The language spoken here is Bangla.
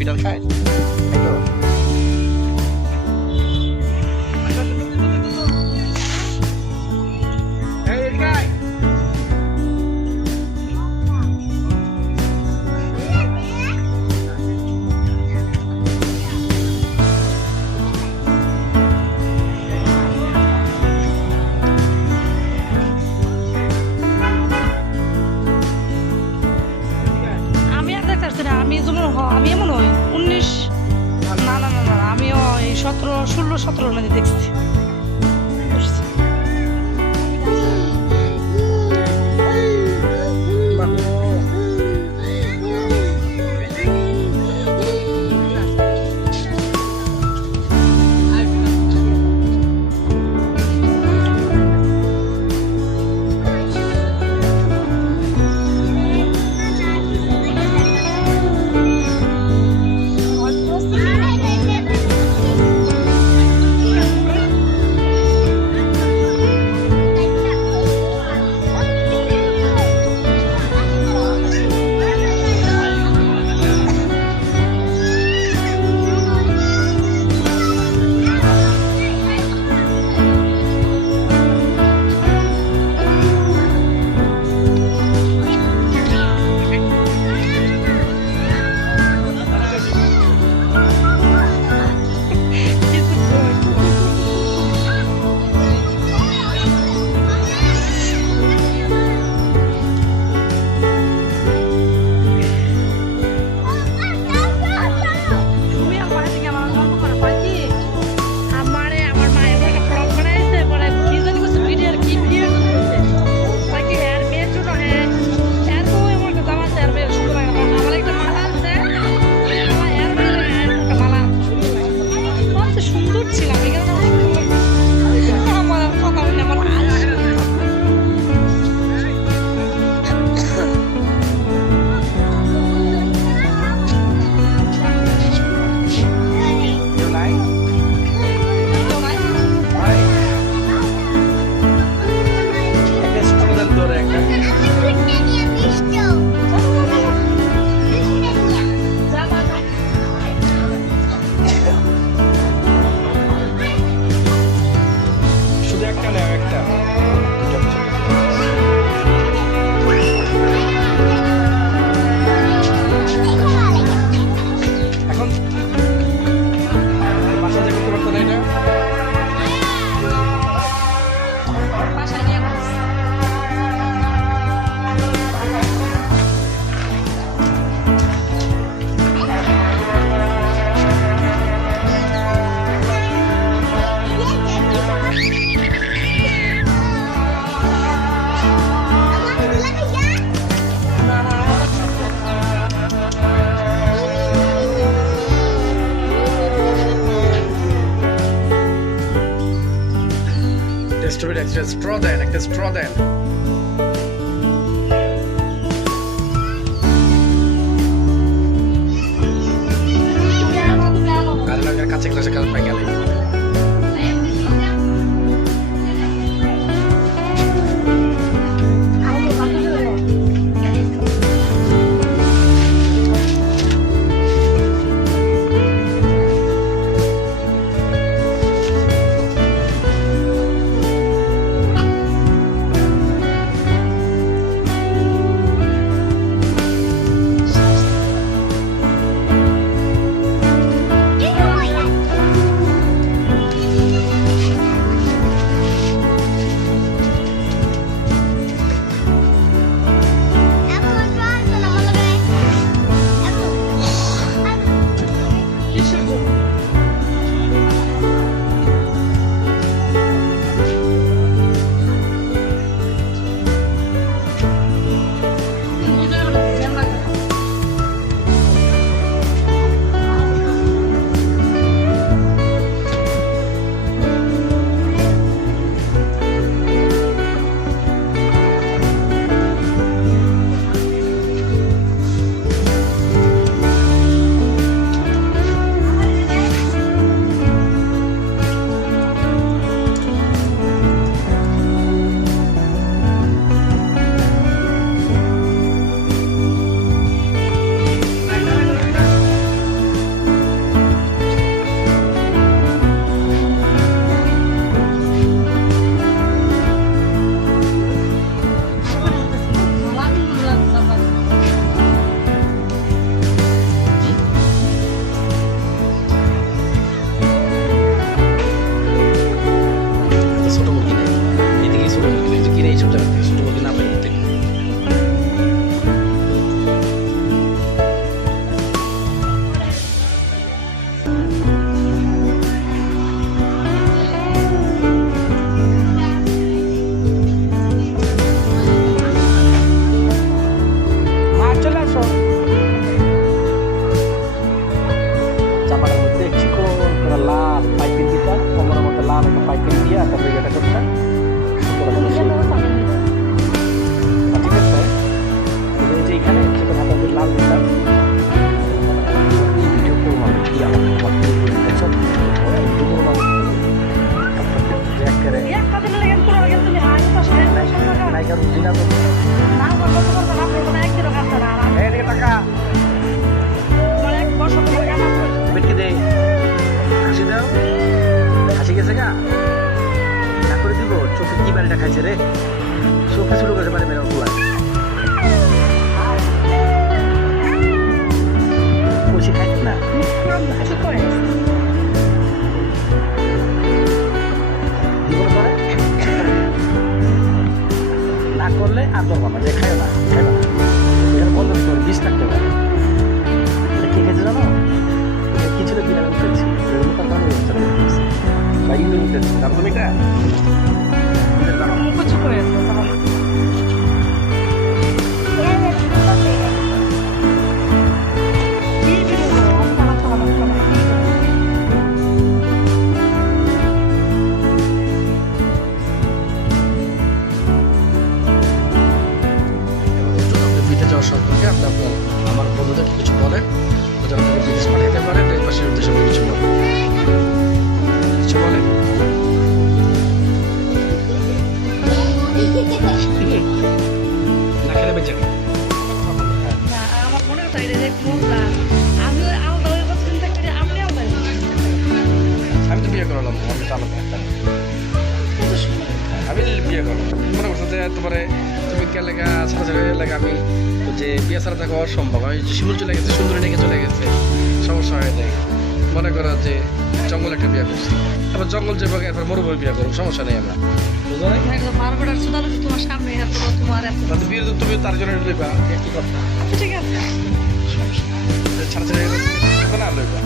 পিঠার খায় তো আমি এমন হই 19 না না না না আমিও এই 17 16 17 নদী দেখছি একটা স্ট্র দেন কাছে ক্লাসে কাজ পাই গেলে টাকা বুঝি না তো না আমার কত করবেন আপনার কোনো একদিনও কাটছে না আর আমি এদিকে টাকা তোমার এক বছর তোমার কেন বেটকে দে হাসি দাও হাসি গেছে গা না করে দিব চোখে কি বাড়িটা খাইছে রে চোখে শুরু করতে পারে মেরে কুয়া খুশি খাইছ না চুপ করে দিব করে না করলে আর দরকার না যে খাই না খাইবা না এখানে বন্ধ করে বিষ থাকতে পারে এটা কি খেয়েছে জানো কি ছিল বিরিয়ানি খেয়েছি মুখের কারণে হচ্ছে বা ইউনিট খেয়েছি তার তুমি এটা মুখ চুপ করে বিদেশ যাওয়ার সম্পর্কে আপনি আপনার আমার বন্ধুদেরকে কিছু বলেন ওদের আপনাকে বিদেশ পাঠাইতে পারেন দেশবাসীর উদ্দেশ্যে আপনি কিছু বলেন কিছু বলেন না খেলে বেঁচে নেই। না আমার মনে কথা এটা দেখ বললাম আমি আলাদা হয়ে কথা চিন্তা করি আপনি আলাদা আমি তো বিয়ে করলাম আমি তো আলাদা আমি বিয়ে করলাম মনে করছো যে তোমার তুমি কে লেগা ছাড়া লেগে আমি যে বিয়ে ছাড়া থাকা অসম্ভব আমি শিমুল চলে গেছে সুন্দরী রেখে চলে গেছে সমস্যা হয়ে যায় মনে করো যে জঙ্গল একটা বিয়ে করছি তারপর জঙ্গল যে ভাগে এরপর মরুভূমি বিয়ে করবো সমস্যা নেই আমরা বুঝো না একদম বারবার সুদালো তোমার সামনে এত তোমার এত তাহলে বিয়ে তো তুমি তার জন্য লইবা কি কথা ঠিক আছে ছাড়া ছেড়ে না লইবা